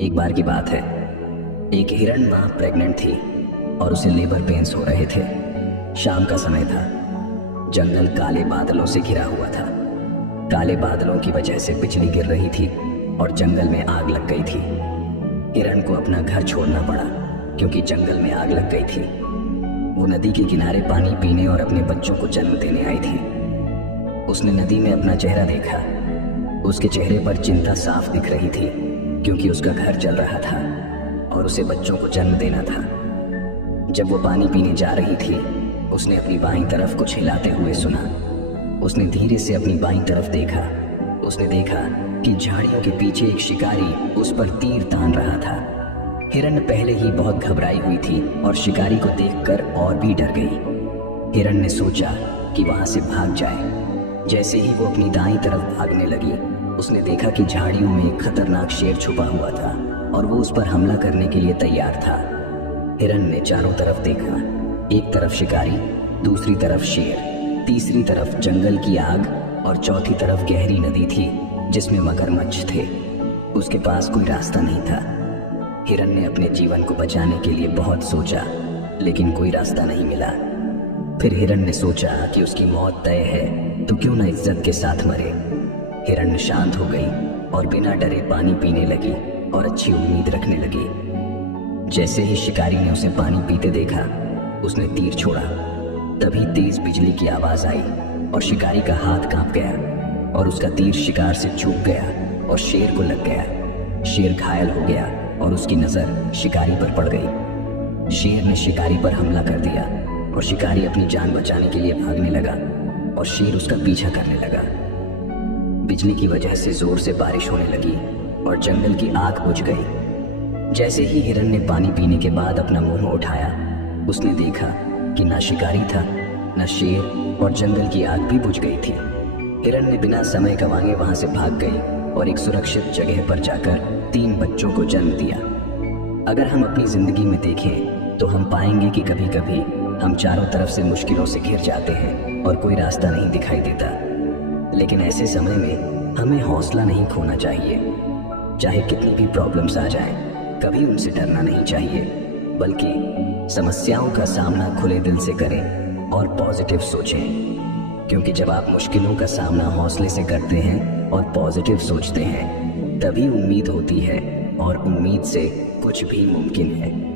एक बार की बात है, एक हिरण माँ प्रेग्नेंट थी और उसे लेबर पेन्स हो रहे थे। शाम का समय था। जंगल काले बादलों से घिरा हुआ था। काले बादलों की वजह से बिजली गिर रही थी और जंगल में आग लग गई थी। हिरण को अपना घर छोड़ना पड़ा क्योंकि जंगल में आग लग गई थी। वो नदी के किनारे पानी पीने और अपने बच्चों को जन्म देने आई थी। उसने नदी में अपना चेहरा देखा। उसके चेहरे पर चिंता साफ दिख रही थी क्योंकि उसका घर जल रहा था और उसे बच्चों को जन्म देना था। जब वो पानी पीने जा रही थी, उसने अपनी बाईं तरफ कुछ हिलाते हुए सुना। उसने धीरे से अपनी बाईं तरफ देखा। उसने देखा कि झाड़ियों के पीछे एक शिकारी उस पर तीर तान रहा था। हिरण पहले ही बहुत घबराई हुई थी और शिकारी को देखकर और भी डर गई। हिरण ने सोचा कि वहां से भाग जाए। जैसे ही वो अपनी दाईं तरफ भागने लगी, उसने देखा कि झाड़ियों में एक खतरनाक शेर छुपा हुआ था और वो उस पर हमला करने के लिए तैयार था। हिरण ने चारों तरफ देखा। एक तरफ शिकारी, दूसरी तरफ शेर, तीसरी तरफ जंगल की आग और चौथी तरफ गहरी नदी थी जिसमें मगरमच्छ थे। उसके पास कोई रास्ता नहीं था। हिरण ने अपने जीवन को बचाने के लिए बहुत सोचा, लेकिन कोई रास्ता नहीं मिला। फिर हिरण ने सोचा कि उसकी मौत तय है तो क्यों ना इज्जत के साथ मरे। हिरण शांत हो गई और बिना डरे पानी पीने लगी और अच्छी उम्मीद रखने लगी। जैसे ही शिकारी ने उसे पानी पीते देखा, उसने तीर छोड़ा। तभी तेज बिजली की आवाज आई और शिकारी का हाथ कांप गया और उसका तीर शिकार से चूक गया और शेर को लग गया। शेर घायल हो गया और उसकी नजर शिकारी पर पड़ गई। शेर ने शिकारी पर हमला कर दिया और शिकारी अपनी जान बचाने के लिए भागने लगा और शेर उसका पीछा करने लगा। बिजली की वजह से जोर से बारिश होने लगी और जंगल की आग बुझ गई। जैसे ही हिरण ने पानी पीने के बाद अपना मुंह उठाया, उसने देखा कि ना शिकारी था, ना शेर, और जंगल की आग भी बुझ गई थी। हिरण ने बिना समय गंवाए वहां से भाग गई और एक सुरक्षित जगह पर जाकर 3 बच्चों को जन्म दिया। अगर हम अपनी जिंदगी में देखें तो हम पाएंगे कि कभी कभी हम चारों तरफ से मुश्किलों से घिर जाते हैं और कोई रास्ता नहीं दिखाई देता। लेकिन ऐसे समय में हमें हौसला नहीं खोना चाहिए। चाहे कितनी भी प्रॉब्लम्स आ जाएं, कभी उनसे डरना नहीं चाहिए, बल्कि समस्याओं का सामना खुले दिल से करें और पॉजिटिव सोचें। क्योंकि जब आप मुश्किलों का सामना हौसले से करते हैं और पॉजिटिव सोचते हैं, तभी उम्मीद होती है और उम्मीद से कुछ भी मुमकिन है।